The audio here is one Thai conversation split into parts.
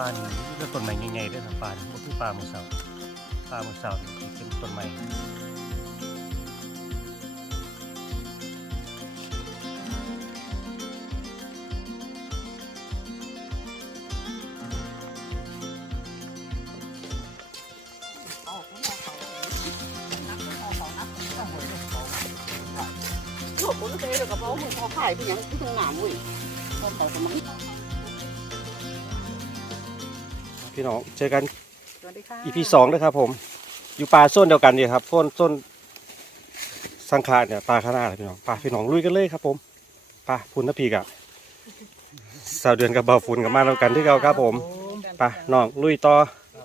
ลานี่ก็ต้นไม้ใหญ่ๆเด้วยครับปลานี่บ่คือปลามือเสาปลามือเสานี่เป็นต้นไม้ลูกคนเตะกับเขาเขาขายพี่ยังที่ตรงหนามเว้ยเขาขายสมัย พี่น้องเจอกันสวัสดีค่ะ EP สองนะครับผม อยู่ปลาโซนเดียวกันดีครับโซนโซนสังขารเนี่ยปลาข้างหน้าเลยพี่น้องปลาพี่น้องลุยกันเลยครับผมปลาพุนนพีกะสาวเดือนกับเบาฝุ่นกับมาแล้วกันที่เราครับผมปลาน้องลุยต่อ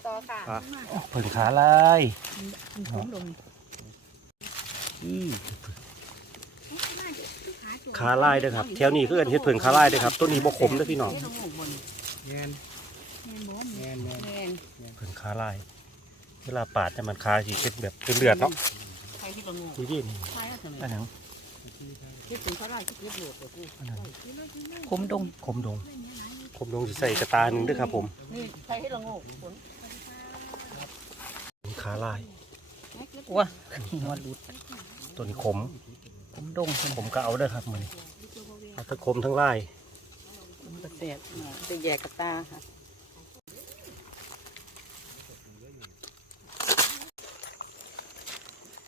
ต่อค่ะปลาเพิ่งขาลายผมลงขาลายเด้อครับแถวนี้คือเอิ้นเฮ็ดเพิ่งขาลายเด้อครับต้นนี้บ่ขมเด้อพี่น้อง แงนแงนแงน แม นเพิ่งขาลายเวลาปาดเนี่ยมันขาสิเป็นแบบเป็นเลือดเนาะใครที่กระงูนี่ดินี่ใครอะสมัยอันหยังที่ถึงเขาได้ที่คิดหลุดตัวกูอันหยังคมดงคมดงคมดงสิใส่กระตาหนึ่งเด้วยครับ ผมนี่ใครที่กระงูผลขาลายว้าหัวหลุดตัวนี้ขมคมดงผมก็เอาเด้อครับมือนี้เอาทั้งคมทั้งลายคมกระแสบจะแยกกับตาค่ะ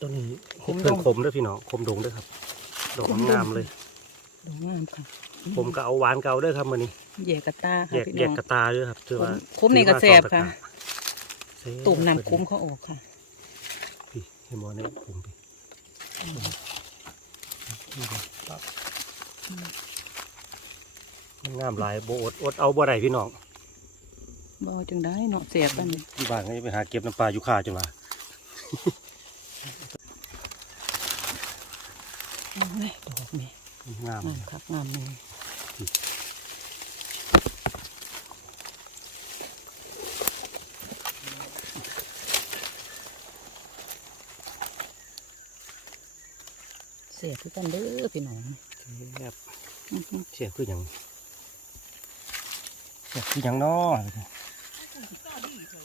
ตัวนี้เฮ็ดเพิ่งคมเด้วยพี่น้องคมดงเด้วยครับ ดอกงามเลยดงงามค่ะผมก็เอาหวานเก่าเด้อครับมือนี้แยกกับตาแยค่ะกพี่แยน้กองกระตาด้วยครับถือว่าคมนี่กระแสบค่ะแซ่บตุ่มน้ำคุ้มเขาออกค่ะพี่เห็นบ่เนี่ยผมพี่มันงามหลายโบอดอดเอาบ่ได้พี่น้องบ่จังได้เนาะเสียบกันที่บ้านก็จะไปหาเก็บน้ำปลาอยู่ข่าจนว่า แม่ดอกแม่งามงามครับงามเลยเสียคือกันเด้อพี่น้องแบบอื้อหือเสียคือหยังเสียคือหยังน้อ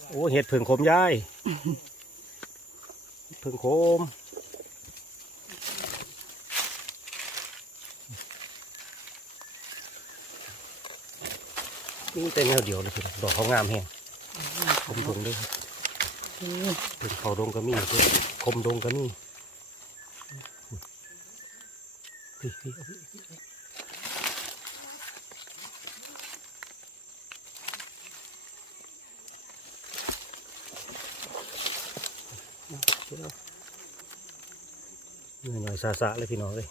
โอ้เห็ดผึ่งขมยายเห็ดผึ่งขม นี่แต่แนวเดียวเลยพี่น้อดอกเขางามแฮงคมดงด้วยครับอือผึ่งเขาดงก็มีด้วยคมดงก็มีพี่พี่เหนื่อยหน่อยซาซาเลยพี่น้องเลย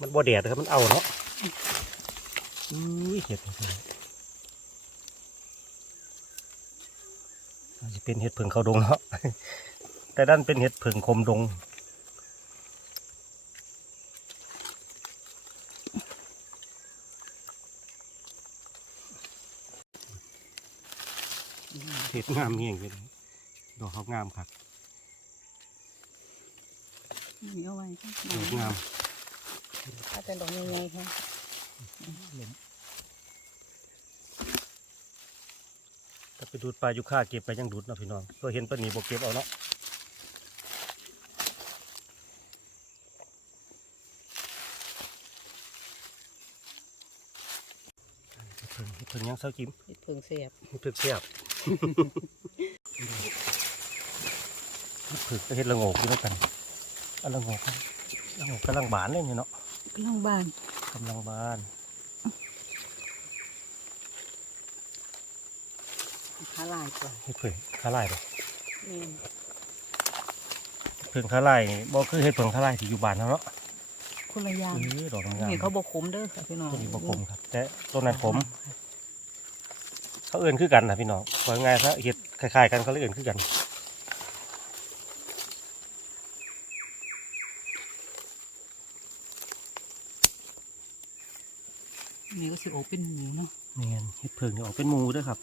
มันบ่แดดนะครับมันเอาเนาะอุ้ยเห็ดพี่น้องอา จจะเป็นเห็ดผึ่งเขาดงเนาะแต่ด้านเป็นเห็ดผึ่งคมดงเห็ดงามเงี้ยงเลยดอกเขางามครับนี่เอาไว้ค่ะดอกงามถ้าเป็นดอกใหญ่ๆค่ะถ้ ไปดูดปลายุค่าเก็บไปยังดูดเนาะพี่น้องก็เห็นปลาหนีบกเก็บเอาเนาะเพิ่งเพิ่งยังเศร้าจิ้มเห็ดเพิ่งเสียบเพิ่งเสียบผึกก็เห็ดละโงกอยู่ด้วยกันอันละโงกละโงกกำลังบานเลยนี่เนาะกำลังบานกำลังบาน ขาลายกว่าเห็ดผึ่งข้าไล่บ่นี่ผึ่งข้าไล่นี่บ่คือเห็ดผึ่งข้าไล่ที่อยู่บ้านเราเนาะคนละอย่างเออดอกงามนี่เขาบอกขมเด้อค่ะพี่น้องตัวนี้บ่คมครับ แต่ต้นนั้นผมเขาเอื่นคือกันนะพี่น้องว่าไงซะเห็ดคล้ายๆกันเขาเลยเอื่นคือกันนี่ก็สิโอเป็นหมูเนาะเนียนเห็ดเพิงนี่ออกเป็นหมูด้วยครับ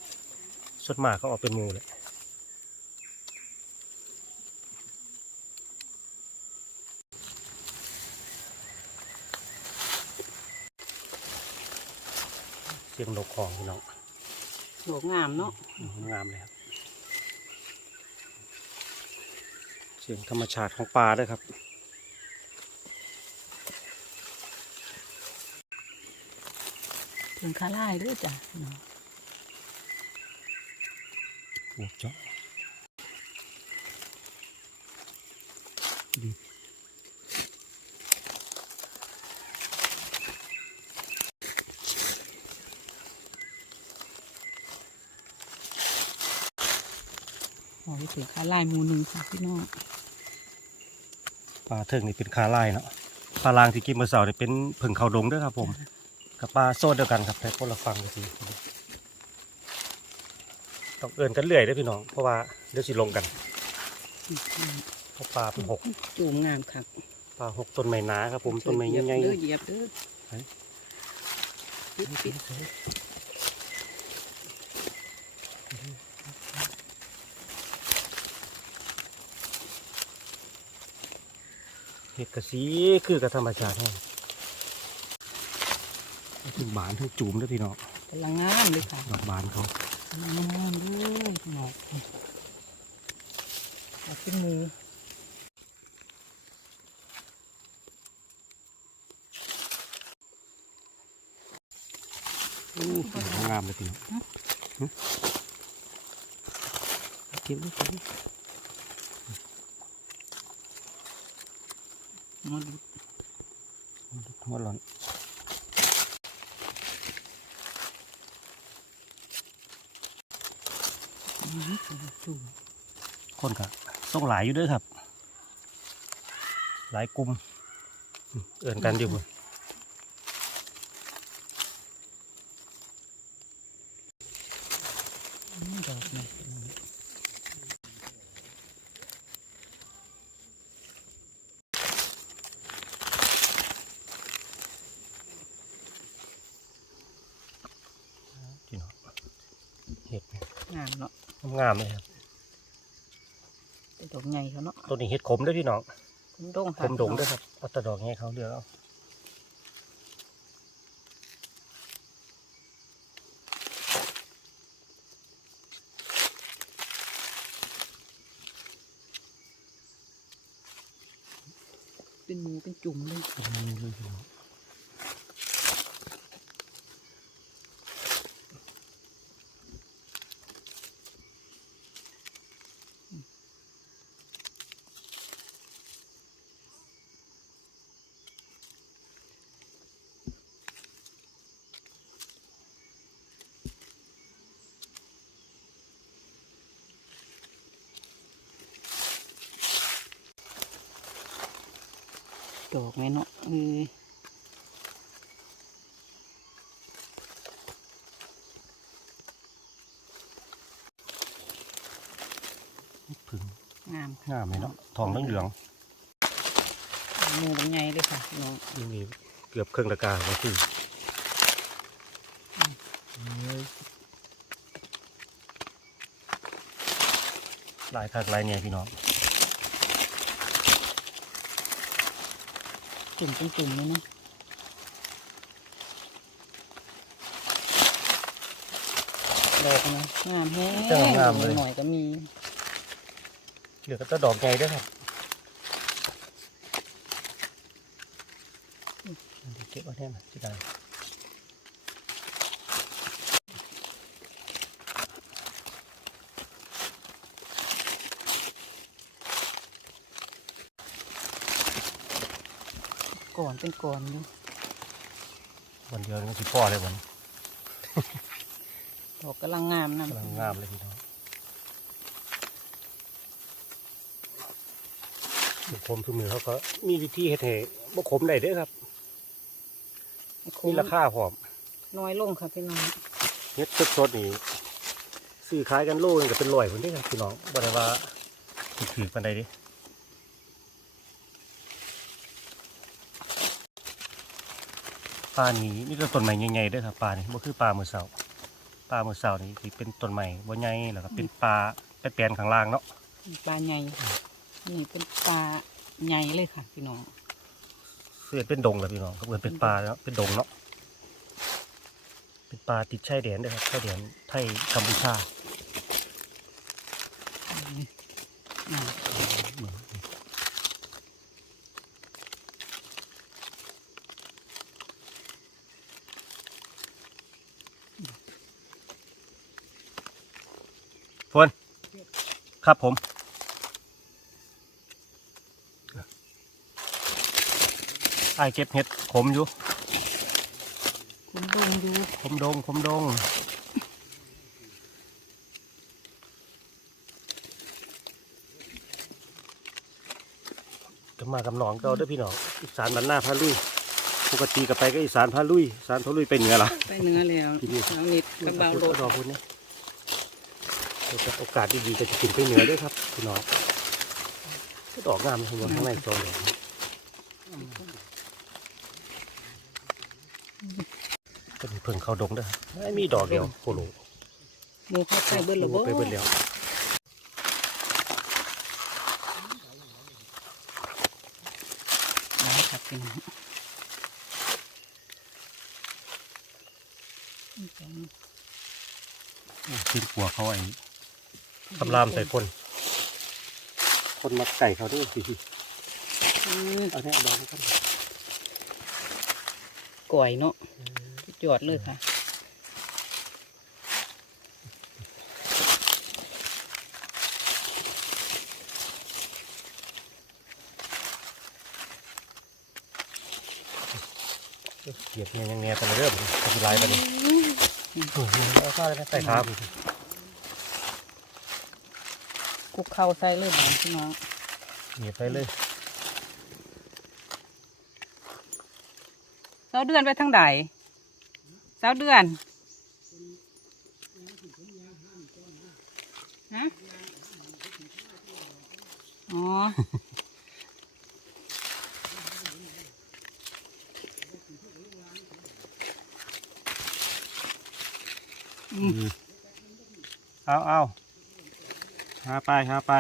ส่วนมากเขาออกเป็นหมูเลยเสียงนกของพี่น้องดอกงามเนาะงามเลยครับ เสียงธรรมชาติของปลาด้วยครับถึงคาร่ายเด้วยจ้ะ เนาะโอ้เจ้าดีโอ้ยถึงคาร่ายหมูหนึ่งค่ะพี่น้องปลาเทิงนี่เป็นคาไล่เนาะปลาลางที่กินเมื่อเสาร์นี่เป็นผึ่งเขาดงด้วยครับผม กับปลาโซดเดียวกันครับแต่คนละฟังกันที ต้องเอื่นกันเรื่อยเด้อพี่น้อง เพราะว่าเดี๋ยวสิลงกันเพราะปลาเป็นหกจูมงามค่ะปลาหกต้นไม้หนาครับผมต้นไม้ใหญ่เด้อเหยียบเด้อไหนปิดปิดๆเห็ดกระสีคือกับธรรมชาติแห้งทั้งบานทั้งจูมเด้วยพี่น้องกำลังงามเลยค่ะดอกบานเขากำลั งามเลยพี่น้องเอาขึ้นมืออู้หูงามเลยพี่น้องเก็บไว้เก็บไว้มาดูหัวร้อน อื้อจูม คนกะส่งหลายอยู่ด้วยครับ หลายกลุ่มอืมเอื่นกันอยู่บ่ อื้อดอกนี่ พี่น้องเห็ด งามเนาะ งามๆเลยครับเป็นดอกใหญ่เขาเนาะตัวนี้เห็ดขมเด้วยพี่น้องคุมดงขค่ะมดงเด้วยครับเอาแตะดอกให้เขาเลือกเอาเป็นหมูเป็นจุ่มเลยเอานี่เลยพี่น้องดอกไงเนาะเออ ผึ่ง งามงามเลยเนาะทองเหลืองหมูดอกใหญ่เลยค่ะพี่น้องๆนี่เกือบครึ่งตะกร้าแล้วคือหลายคักหลายเนี่ยพี่น้องจุ่มเป็นจุ่มเลยนะดอกนะงามแฮงหน่อยก็มี เหลือก็จะดอกใหญ่ด้วยครับเดี๋ยวเก็บไว้แน่นะจะได้ก่อนเป็นก่อนอยู่วันเดียวนี่ก็สิพ่อเลยวันดอกกำลังงามนะกำลังงามเลยพี่น้อง ส่วนคมทุกมือเขาก็มีวิธีเฮ็ดให้บ่ขมได้เด้อครับมีราคาพร้อมน้อยลงค่ะพี่น้องเฮ็ดสดๆนี่ซื้อขายกันโลนึงก็เป็นร้อยพุ่นเด้อครับพี่น้องบ่ได้ว่าถือๆปานใดเดิปลานี้นี่ก็ต้นไม้ใหญ่ๆเด้อครับปลานี่บ่คือปลามือเสาปลามือเสานี่สิเป็นต้นไม้บ่ใหญ่แล้วก็เป็นปลาแป้นๆข้างล่างเนาะปลาใหญ่ นี่เป็นปลาใหญ่เลยค่ะพี่น้องเสื้อเป็นดงเลยพี่น้องก็เหมือนเป็นปลาเนาะเป็นดงเนาะเป็นเป็นปลาติดชายแดนด้วยครับชายแดนไทยกัมพูชาอ่าพวนครับผม ไอายเก็บเห็ดขมอยู่คุณดงอยู่ขมดงขมดงก็มากับหนองเก่าเด้อพี่น้องอีสานบ้านหน้าพาลุยปกติก็ไปก็อีสานพาลุยอีสานพาลุยไปเหนือล่ะไปเนื้อแล้วที่นี่สาวนิดกับเบาโดดดอกพุ่นนี่เดี๋ยวโอกาสดีๆจะขึ้นไปเหนือด้วยครับพี่น้องดอกงามข้างบนข้างในโซนเลยก็มี เพิ่งเข้าดงเด้อไม่มีดอกเดียวโคโลหมูเข้าใส่เบิ้ลระโอ้เบ้ไปเบิ่งแล้วได้ครับพี่น้องขึ้นปัวเขาไอ้คำรามใส่คน คนมักไก่เขาด้วยสิอืมเอาเนี่ยดอกมันกันก่อยเนาะสุด ยอดเลยค่ะเหยียบเนี่ยยังเนี่ยแต่ละเรื่องทำลายไปเลยโอ้โหเอาข้าวเลยนะใส่ครับคลุกเข้าใส่เลยหอมพี่น้องเหยียบไปเลยเสาเดือนไปทางใด เสาเดือนฮะอ๋อเอาเอาหาไปหาไป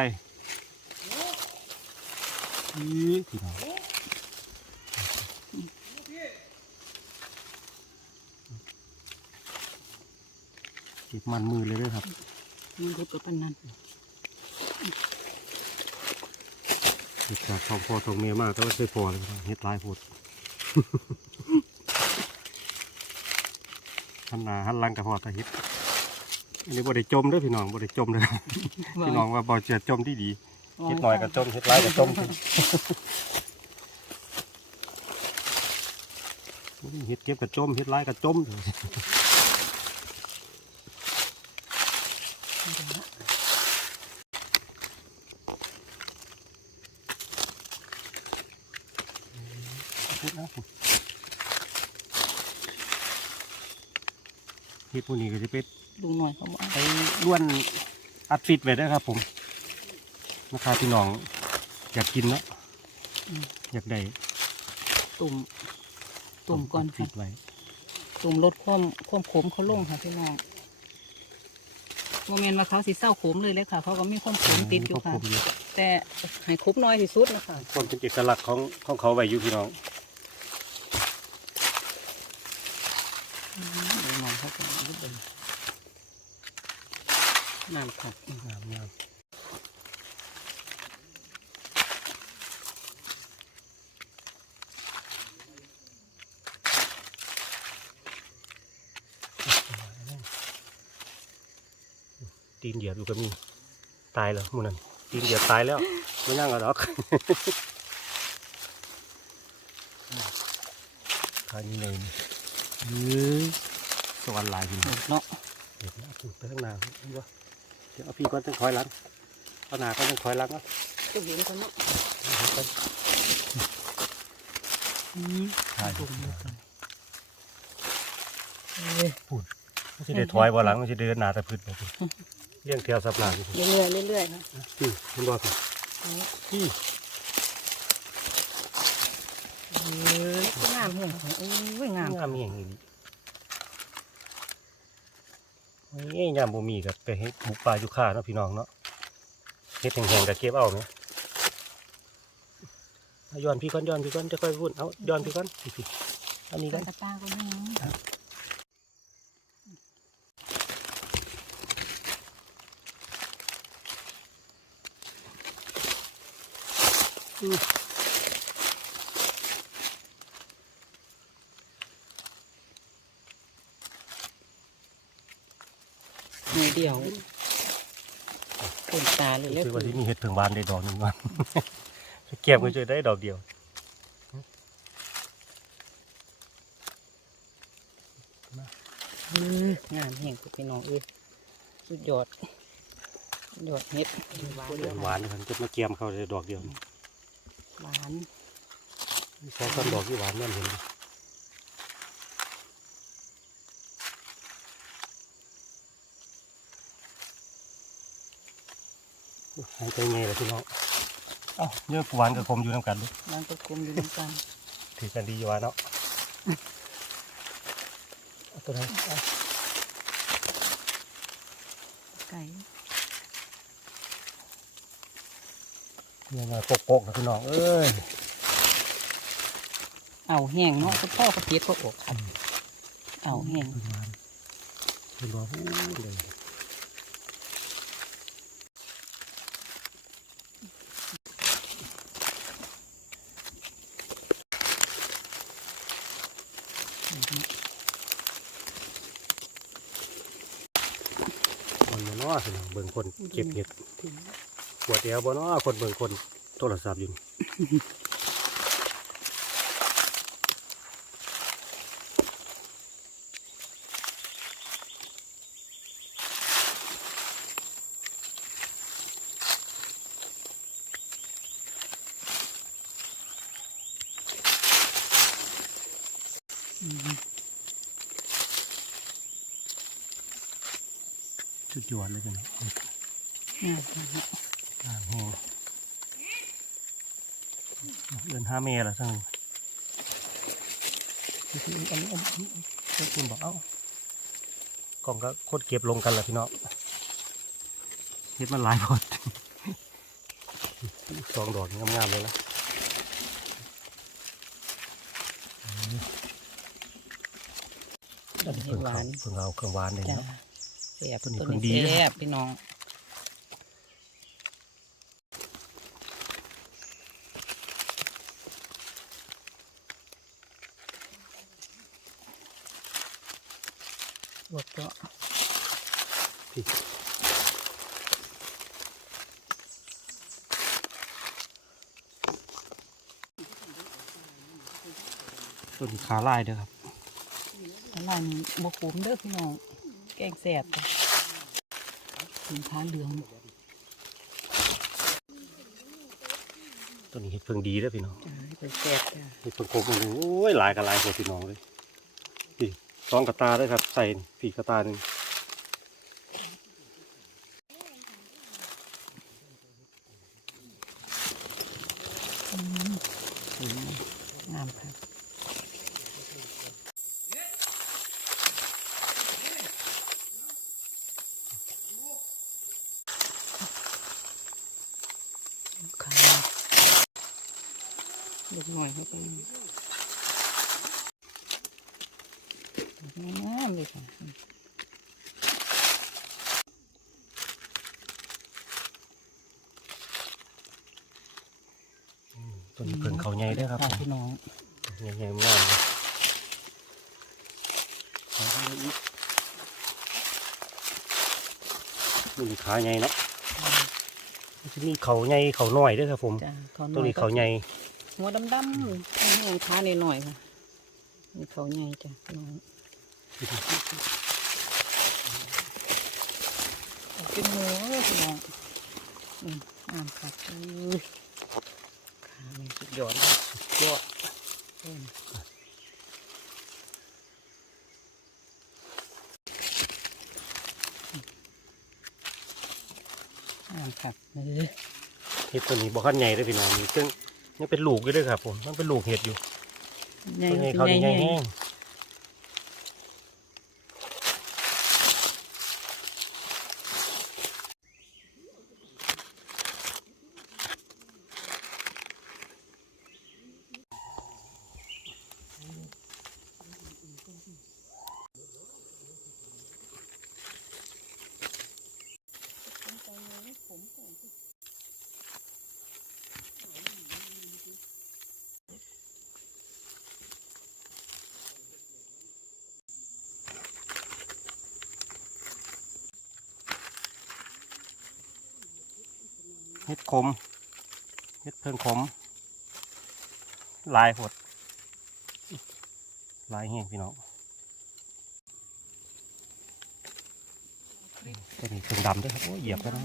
อีพี่น้องติด มันมือเลยด้วยครับมันรุดกับปันนั้นติดจากทองพ่อทองเมียมากแต่ว่าเคยพอเลยครับเฮ็ดหลายโพดหันหน้าหันหลังกับพอตะเฮ็ดอันนี้บ่ได้จมเด้อพี่น้องบ่ได้จมเลยพี่น้องว่าบ่เจือจมที่ดีเฮ็ดหน่อยก็จมเฮ็ดหลายก็จมเฮ็ดเก็บก็จมเฮ็ดหลายก็จม พวกนี้ก็จะเป็นดูหน่อยเขาบอกไปล้วนอัดฟิตไว้เด้อครับ ผมราคาพี่น้องอยากกินเนาะอยากได้ตุ่มตุ่มก่อนดฟิค่ะตไว้ตุ่มลดความความขมเขาลงค่ะพี่น้องโมเมนต์ว่าเขาสิเศร้าขมเลยเลยค่ะ เขาก็มีความขมติดอยู่ค่ะควบมอยู่แต่ให้ขมน้อยที่สุดนะคะคนเป็นเอกลักษณ์ของของเขาไว้อยู่พี่น้อง ดูหน่อยเขาจะรูปเดิมน้ำค่ะงามงามตีนเหยียบอยู่ก็มีตายแล้วมูนันตีนเหยียบตายแล้วไม่ย่งเอาดอกทางนี้เลยเฮ้ย สวรรค์หลายพี่น้องเนาะเดี๋ยวนะพูดไปข้างหน้าดูว่าเดี๋ยวเอาพี่ก่อนจะคอยหลังเอาหน้าก่อนจะคอยหลังวะจะเห็นคนเนาะเอาก่อนอืมถ่ายตุ่มเลยค่ะไม่ใช่เดินถอยบ่หลังไม่ใช่เดินหน้าแต่พื้นบ่พี่เลี้ยงเที่ยวสับหลังพี่เรื่อยๆเรื่อยๆค่ะพี่มันบอกพี่พี่เอ้ยงามเลยโอ้ยงามงามมีอย่าง นี่ยามบ่มีกับไปให้บุกปลาอยู่ข่าเนาะพี่น้องเนาะเฮ็ดแห้งๆกับเก็บเอาเนาะย้อนพี่ก้อนย้อนพี่ก้อนจะค่อยพูดเอาย้อนพี่ก้อนพี่อันนี้กันอือ เดียวคนตาเลยแล้วคือว่าที่มีเห็ดเพิงบานได้ดอกหนึ่งวันเก็บก็จะได้ดอกเดียวเอองานแห่งคุณพี่น้องเอ้ยสุดยอดสุดยอดเฮ็ดหวานหวานนะครับจะมาเกียมเขาได้ดอกเดียวหวานสองสามดอกที่หวานนั่นเห็น หายใจไงล่ะพี่น้องเอ้าเยอะหวานกับคมอยู่น้ำกันลูกบางตะคุมอยู่ด้วยกันถือกันดีอยู่วะเนาะเอาตัวไหนเอาไก่เนี่ยมาปกๆนะพี่น้องเอ้ยเอาแห้งเนาะคุณพ่อก็เพียดก็อกครับเอาแห้งหวานเป็นว่าพูดเลย คนบ่เนาะสิเบิ่งคนเก็บเห็ดปวดเอวบ่เนาะคนเบิ่งคนโทรศัพท์อยู่นี่สุดยอดเลยพี่น้อง งาม กลางแห้งเดินห้าเมตรแล้วทั้งนี้อันนี้อันนี้อันนี้คุณบอกเอ้ากล่องก็โคตรเก็บลงกันแหละพี่น้องเฮ็ดมันหลายพอดสองดอกงามๆเลยนะอันนี้เฮ็เพิ่ดงหวาเขานเพิ่งเอาเครื่องหวานเลยจ้าเนาะแซ่บตัวนี้ตัวเพิ่งนี้ดีนะแซ่บพี่น้องบดก็ ต้น ขาลายเด้อครับอะไรนี่บขมเด้อพี่น้องแกงแซ่บจ้ะสินค้าเหลืองต้นนี้เห็ดเพิ่งดีเด้อพี่น้องจ้าเป็นแซ่บจ้าเห็ดเพิ่งโคกมันโอ้ยหลายกับหลายกว่าพี่น้องเลยพี่สองกระตาได้อครับ ใส่ผีกระตาหนึ่ง อืมอืมงามค่ะค่ะเล็กหน่อยครับพี่งามเลยค่ะ ต้นนี้เพิ่งเขาใหญ่เด้อครับ ค่ะพี่น้อง ใหญ่ๆงามเลยเอาเข้ามาอีกนี่ขาใหญ่เนาะมันจะมีเขาใหญ่เขาน้อยเด้วยครับผมจ้าเขาต้นนี้เขาใหญ่หัวดำๆแห้งๆขาหน่อยๆค่ะนี่เขาใหญ่จ้ะพี่น้องเป็นหมูเลยพี่น้องอืมงามค่ะอุ้ยขานี่สุดยอดเลยสุดยอดอืมงาม ค่ะเออเห็ดตัวนี้บ่คันใหญ่เด้อพี่น้องนี่ซึ่งยังเป็นลูกอยู่เด้วยครับผมมันเป็นลูกเห็ดอยู่ใหญ่ตัวนี้เป็นเขาใหญ่ใหญ่ใหญ่แห้ง เฮ็ดขมเฮ็ดเพิ่งขมหลายหดหลายแห้งพี่น้องตัวนี้เป็นดำด้วยครับโอ้ยเหยียบกันนะ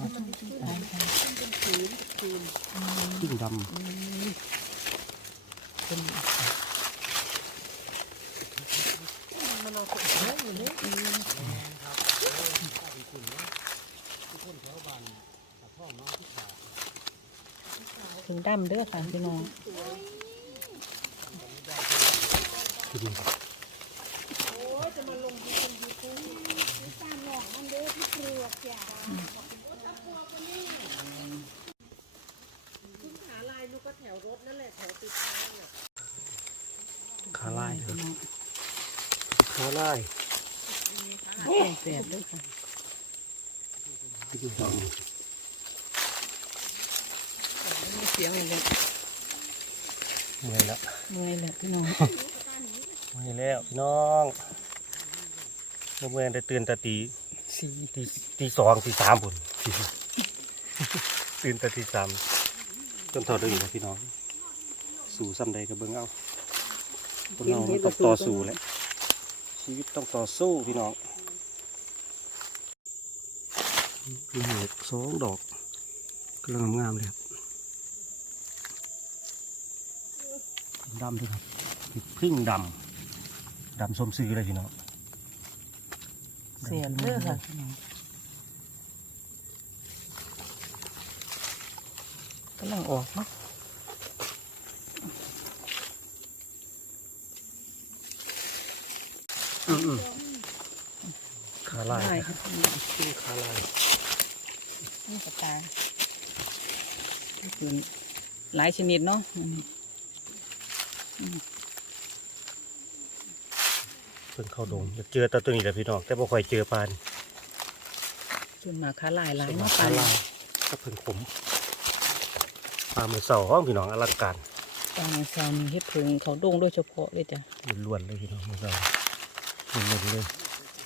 ยิ่งดำ ถึงดำเด้อค่ะพี่น้อง ขาลาย พี่น้อง ขาลาย แสบเด้อค่ะ ยิ่งดำ มีเสียงเลย เมื่อยแล้ว เมื่อยแล้วพี่น้อง เมื่อยแล้วพี่น้อง เมื่อยได้ตื่นแต่ตีสีตีตีสองตีสามบุญตื่นแต่ตีสามจนเท่าเดิมนะพี่น้อง สู่ซ้ำใดก็เบิ่งเอาคนเรามันต้องต่อสู้แหละชีวิตต้องต่อสู้พี่น้องมีเห็ดสองดอกกำลังงามๆเลยครับดำด้วยครับเห็ดพึ่งดำดำสมซื้อเลยพี่น้อง เสียบเด้อค่ะพี่น้องกำลังออกเนาะอืมอืมขาลายได้ค่ะพี่น้องขาลายนี่กระตายนี่คือหลายชนิดเนาะอืมเพิ่งเข้าดงจะเจอแตัวตัวนี้แหละพี่น้องแต่บ่ค่อยเจอปานส่วนมากขาลายหลายส่วนเนาะมากปลาขาลายก็เพิ่งขมปลามือเสาห้องพี่น้องอลังการปลาในซาวมีเฮ็ดผึ่งเขาโด่งโดยเฉพาะเลยจ้ะล้วนๆเลยพี่น้องมือเสาล้วนๆเลย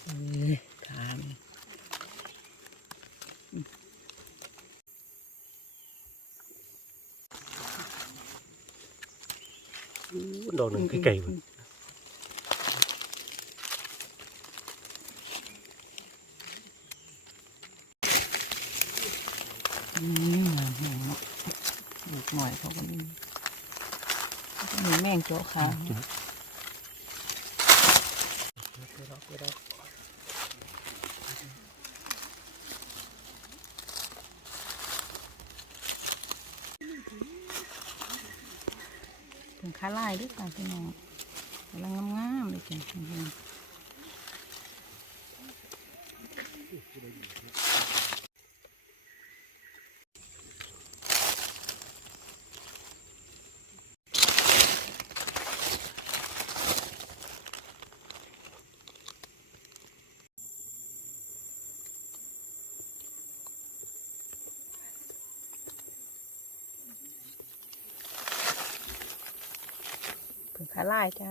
เอ้ยทานอู้ดอกหนึ่งคือไก่ เบิ่งอืมหนังเนาะลูกหน่อยเขาก็มีมีแมงเจาะขาถึงขาลายด้วยค่ะพี่น้องกำลังงามๆเลยจ้ะพี่น้อง ถึงขาลาย จ้า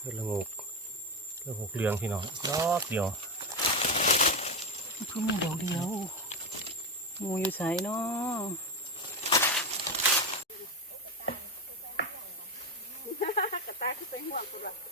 เฮ็ดละโงกละโงกเหลืองพี่น้องดอกเดียวคือมีดอกเดียวงูอยู่ใสเนาะอื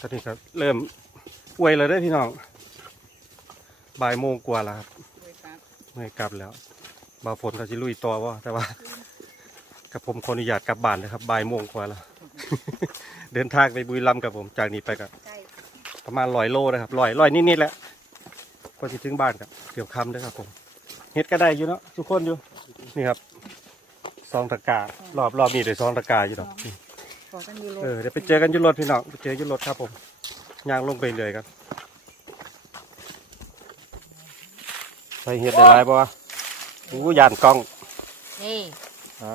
ตอนนี้ก็เริ่มอวยแล้วเด้อพี่น้องบ่ายโมงกว่าแล้วครับเมื่อยกลับแล้วบ่าวฝนก็จะลุยต่อว่าแต่ว่า กับผมขออนุญาตกลับบ้านเลยครับบ่ายโมงกว่าแล้ว เดินทางไปบุรีรัมย์กับผมจากนี้ไปกับประมาณร้อยโลนะครับร้อยร้อยนิดๆแหละพอจะถึงบ้านกับเกือบคำเด้อครับผมเฮ็ดก็ได้อยู่เนาะทุกคนอยู่นี่ครับสองตะกร้ารอบรอบนี้ได้สองตะกร้าอยู่ดอก ขอกันอยู่รถเออเดี๋ยวไปเจอกันอยุรถพี่น้องไปเจออยุรถครับผมย่างลงไปเลยครับใส่เห็ดได้หลายบ่วะอู้ยานกล้องนี่อ่า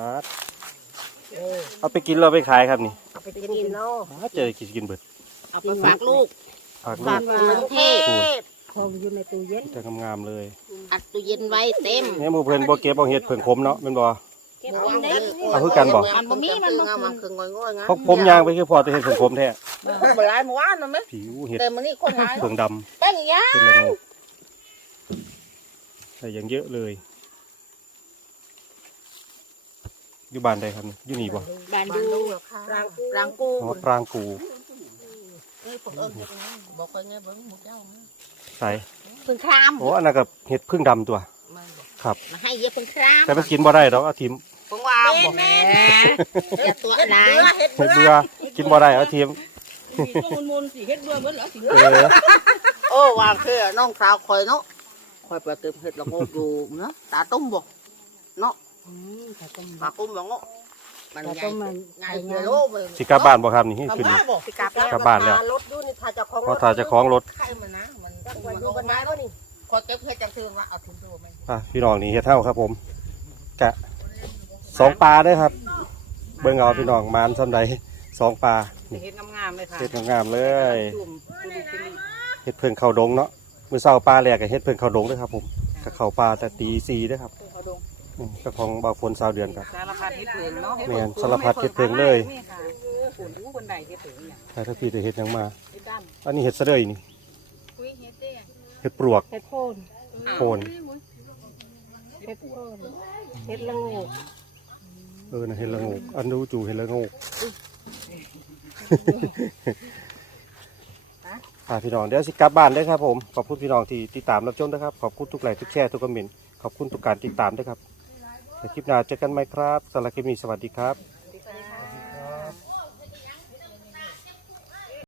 เอาไปกินเราไปขายครับนี่เอาไปกินเนาะอ่าเจอกินกินเบิดเอาไปฝากลูกฝากลูฝากกกรุงเทพของอยู่ในตู้เย็นแต่งามๆเลยอัดตู้เย็นไว้เต็มเนี่ยหมูเพิ่นบ่เก็บเอาเห็ดเพิ่งขมเนาะแม่นบ่ เก็บเอาเด็กเอาคือกันบ่ มันบ่มีมันบ่คืองอยๆงพกผมยางไปคือพอแต่เห็ดเพิ่งขมแท้บ่หลายเมื่อวานน่ะมั้ยผิวเห็ดแต่มื้อนี้คนหลายเพิ่งดำแป้งยาเป็นละโงกใส่อย่างเยอะเลย อยู่บ้านใดครับนี่อยู่นี่บ่บ้านดูรางรางกูอ๋อปรางกูเอ้ยพวกเอิ้นเฮ็ดไงบอกไปไงเบิ่งหมดแล้วใส่เพิ่งครามโอ้อันนั้นก็เห็ดพึ่งดำตัวมันบอกครับมาให้เยอะเพิ่งครามแต่มันกินบ่ได้ดอกเอาทิม ผมว่าบ่แม่อย่าตัวหลายเห็ดเบื่อกินบ่ได้เอาทิมมุนๆสิเฮ็ดเบื่อเหมือนเหรอสิเออโอ้วางคือน้องสาวคอยเนาะคอยไปเก็บเห็ดละโงกอยู่เนาะตาต้มบ่เนาะอืมแต่ต้มปลากุ้มละโงกมันแต่ใหญ่ต้มมันใหญ่เยอะโลไปสิกลับบ้านบ่ครับนี่กลับขึ้นบ้านี่นบ่สิกลับแล้วกลับบ้านแล้วรถอยู่นี่ถ้าเจะของเพราะถ้าเจะคล้าของรถใครมันนะมันมัมันนอยู่เอาบันไดไม้ก็นี่คอยเก็บเห็ดจังเทืองว่าเอาถึงตัวมันอะพี่น้องนี่เฮ็ดเท่าครับผมกะ สองปลาเด้อครับ เบิ่งเอาพี่น้องมานซำใดสองปลานี่เห็ดงามๆเลยค่ะเฮ็ดงามๆเลยจุ่มจุ่มจุ่มเฮ็ดเพิ่งเข้าดงเนาะมื้อเช้าปลาแรกก็เฮ็ดเพิ่งเข้าดงเด้อครับ ผมก็เข้าปลาแต่ตี4เด้อครับเขาดงนี่เจ้าของบ่าวฝนสาวเดือนครับ สารพัดเห็ดเผือกเนาะแม่นสารพัดเฮ็ดเพิ่งเลย นี่ค่ะฝุ่นอู้บนไดเห็ดเผือกเนี่ยใครถ้าพี่จะเฮ็ดหยังมา เห็ดด้านอันนี้เห็ดเสะเดยนี่อุ้ยเห็ดเด้เห็ดปลวกเฮ็ดโพนโคนเฮ็ดโพนเฮ็ดละโงกเออนะเห็นละงกอันดูจูเห็นละงกอ่าพี่น้องเดี๋ยวสิกลับบ้านได้ครับผมขอบคุณพี่น้องที่ติดตามรับชมนะครับขอบคุณทุกไลค์ทุกแชร์ทุกคอมเมนต์ขอบคุณทุกการติดตามด้วยครับแต่คลิปหน้าเจอกันไหมครับสารคิมีสวัสดีครับ